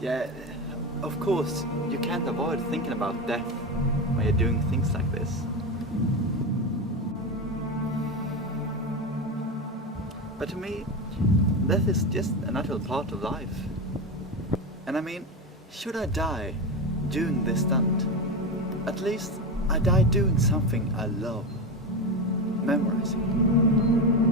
Yeah, of course, you can't avoid thinking about death when you're doing things like this. But to me, death is just a natural part of life. And I mean, should I die doing this stunt? At least I die doing something I love. Memorizing.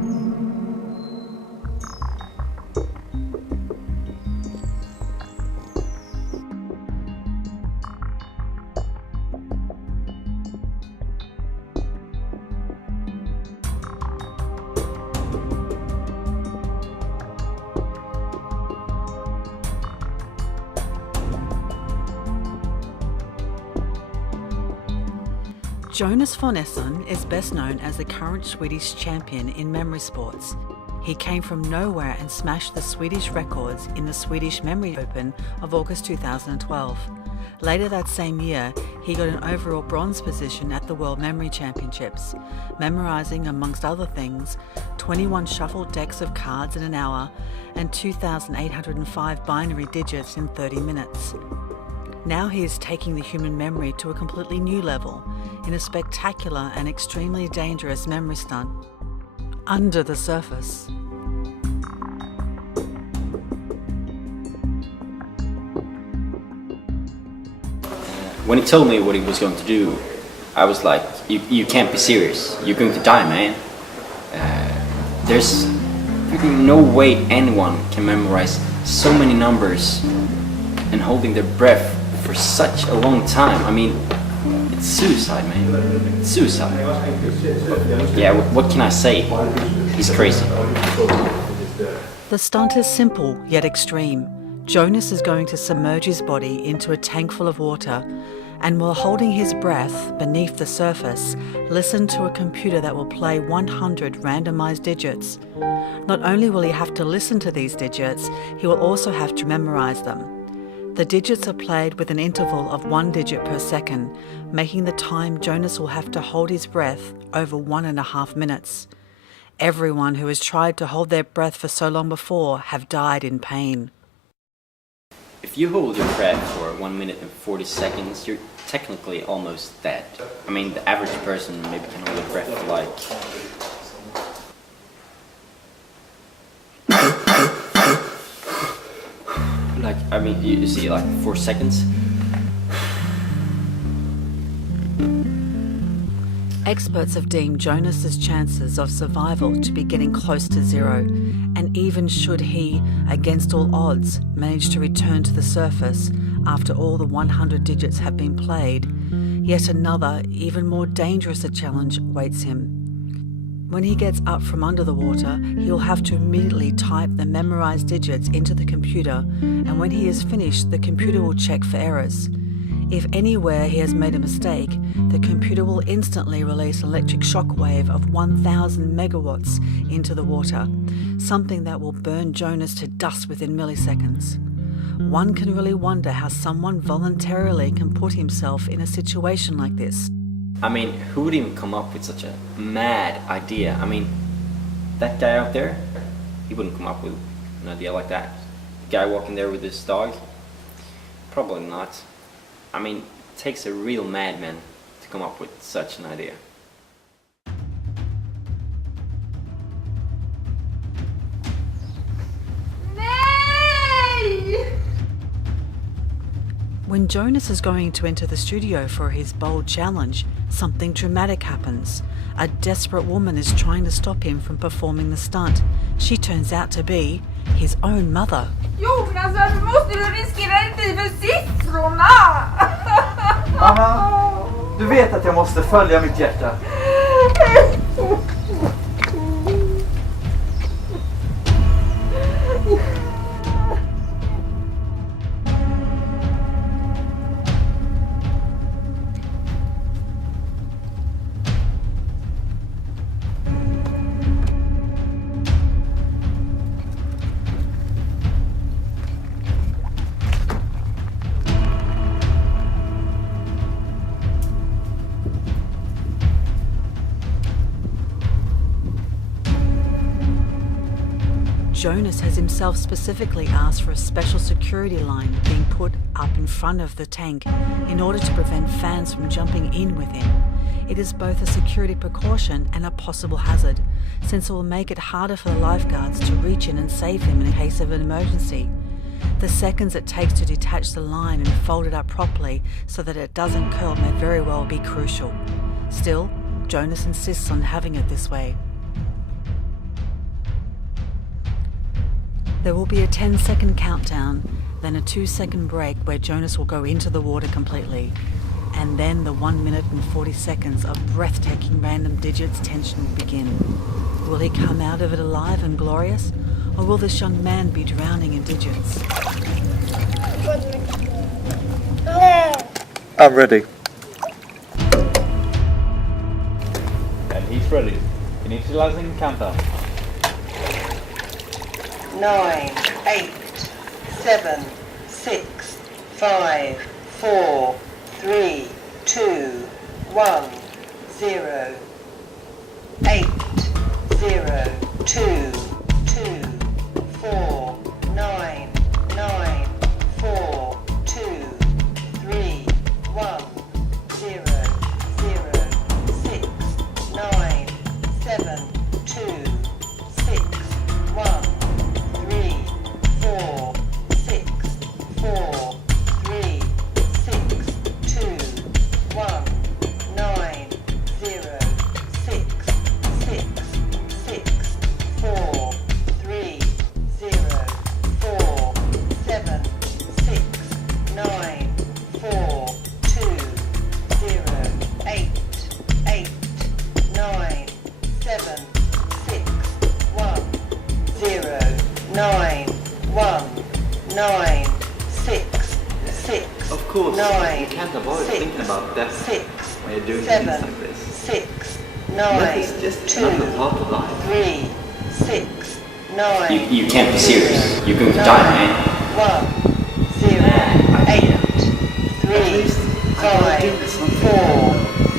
Jonas von Essen is best known as the current Swedish champion in memory sports. He came from nowhere and smashed the Swedish records in the Swedish Memory Open of August 2012. Later that same year, he got an overall bronze position at the World Memory Championships, memorizing, amongst other things, 21 shuffled decks of cards in an hour and 2,805 binary digits in 30 minutes. Now he is taking the human memory to a completely new level in a spectacular and extremely dangerous memory stunt under the surface. When he told me what he was going to do, I was like, you can't be serious. You're going to die, man. There's really no way anyone can memorize so many numbers and holding their breath for such a long time. I mean, it's suicide, man. It's suicide. Yeah, what can I say? He's crazy. The stunt is simple yet extreme. Jonas is going to submerge his body into a tank full of water and, while holding his breath beneath the surface, listen to a computer that will play 100 randomized digits. Not only will he have to listen to these digits, he will also have to memorize them. The digits are played with an interval of 1 digit per second, making the time Jonas will have to hold his breath over 1.5 minutes. Everyone who has tried to hold their breath for so long before have died in pain. If you hold your breath for 1 minute and 40 seconds, you're technically almost dead. I mean, the average person maybe can hold their breath for you see, like 4 seconds. Experts have deemed Jonas's chances of survival to be getting close to zero, and even should he, against all odds, manage to return to the surface after all the 100 digits have been played, yet another, even more dangerous a challenge waits him. When he gets up from under the water, he will have to immediately type the memorized digits into the computer, and when he is finished, the computer will check for errors. If anywhere he has made a mistake, the computer will instantly release an electric shock wave of 1,000 megawatts into the water, something that will burn Jonas to dust within milliseconds. One can really wonder how someone voluntarily can put himself in a situation like this. I mean, who would even come up with such a mad idea? I mean, that guy out there, he wouldn't come up with an idea like that. The guy walking there with his dog, probably not. I mean, it takes a real madman to come up with such an idea. When Jonas is going to enter the studio for his bold challenge, something dramatic happens. A desperate woman is trying to stop him from performing the stunt. She turns out to be his own mother. Jonas, varför måste du riskera ditt liv för siffrorna? Mamma, du vet att jag måste följa mitt hjärta. Jonas has himself specifically asked for a special security line being put up in front of the tank in order to prevent fans from jumping in with him. It is both a security precaution and a possible hazard, since it will make it harder for the lifeguards to reach in and save him in case of an emergency. The seconds it takes to detach the line and fold it up properly so that it doesn't curl may very well be crucial. Still, Jonas insists on having it this way. There will be a 10-second countdown, then a 2-second break where Jonas will go into the water completely, and then the 1 minute and 40 seconds of breathtaking random digits tension will begin. Will he come out of it alive and glorious, or will this young man be drowning in digits? I'm ready. And he's ready. Initializing countdown. 9, 8, 7, 6, 5, 4, 3, 2, 1, 0. 8, 0, 2, 2, 4, 9, 9, 4, 2, 3, 1, 0, 0, 6, 9, 7, 2, 6, 1, 3, 4, 6, 4, 3, 6, 2, 1, 9, 0, 6, 6, 6, 4, 3, 0, 4, 7, 6, 9, 4, 2, 0, 8, 8, 9, 7, 6, 1, 0, 9, 1, 9, 6, 6, Of course, 9, you can't avoid 6, thinking about death 6, when you're doing 7, things like this. 6, Death 9, is just 2, another part of life. 3, 6, 9, You can't be serious. You're going to die, man. 1, 0, Mad 8, idea. 3, least I gotta do 5, something. 4,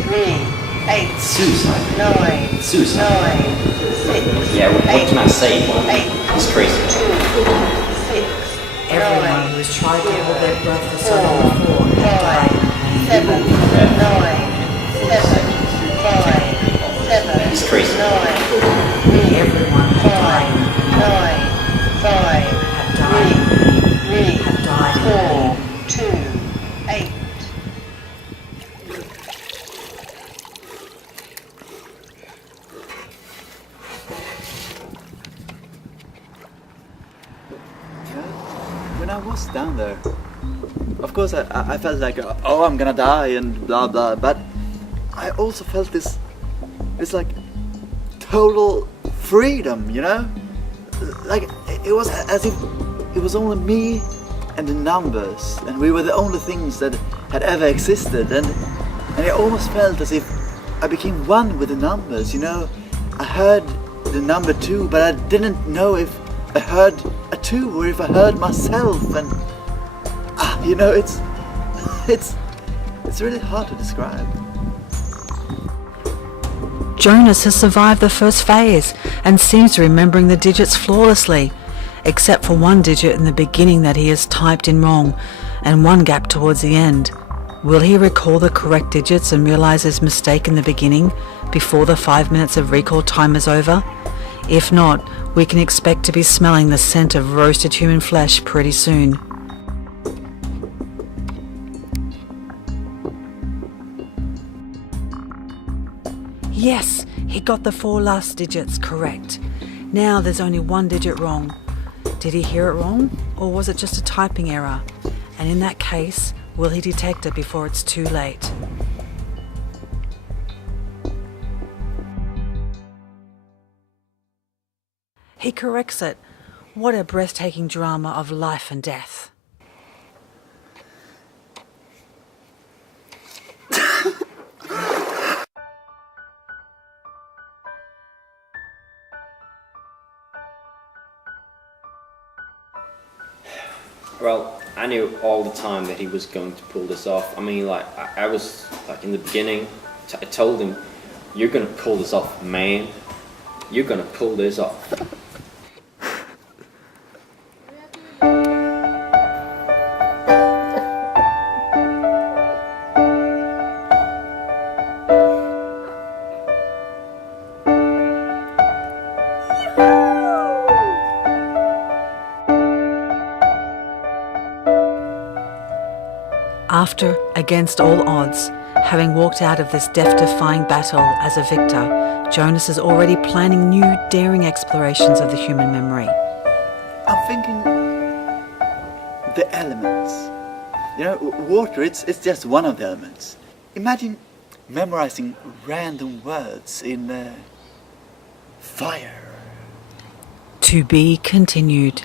3, 8, Suicide. 9, Suicide. 9, 6, Yeah, what can I say? 8, It's crazy. 2, 6, Everyone who has tried to hold their breath for so long before have 5, died. 7, 9, 7, 5, 7, It's crazy. 9, 3, Everyone have 5, died. 9, 5, Have died. 3, Have died. 4, 2, 8. When I was down there, of course I felt like, oh, I'm gonna die and blah blah, but I also felt this like total freedom, you know? Like it was as if it was only me and the numbers, and we were the only things that had ever existed, and it almost felt as if I became one with the numbers, you know? I heard the number 2, but I didn't know if I heard a 2 or if I heard myself, and you know, it's really hard to describe. Jonas has survived the first phase and seems to be remembering the digits flawlessly, except for one digit in the beginning that he has typed in wrong and one gap towards the end. Will he recall the correct digits and realise his mistake in the beginning before the 5 minutes of recall time is over? If not, we can expect to be smelling the scent of roasted human flesh pretty soon. Yes, he got the 4 last digits correct. Now there's only 1 digit wrong. Did he hear it wrong, or was it just a typing error? And in that case, will he detect it before it's too late? He corrects it. What a breathtaking drama of life and death. Well, I knew all the time that he was going to pull this off. I mean, like, I was, like, in the beginning, I told him, you're gonna pull this off, man. You're gonna pull this off. After, against all odds, having walked out of this death-defying battle as a victor, Jonas is already planning new, daring explorations of the human memory. I'm thinking the elements. You know, water, it's just one of the elements. Imagine memorizing random words in fire. To be continued.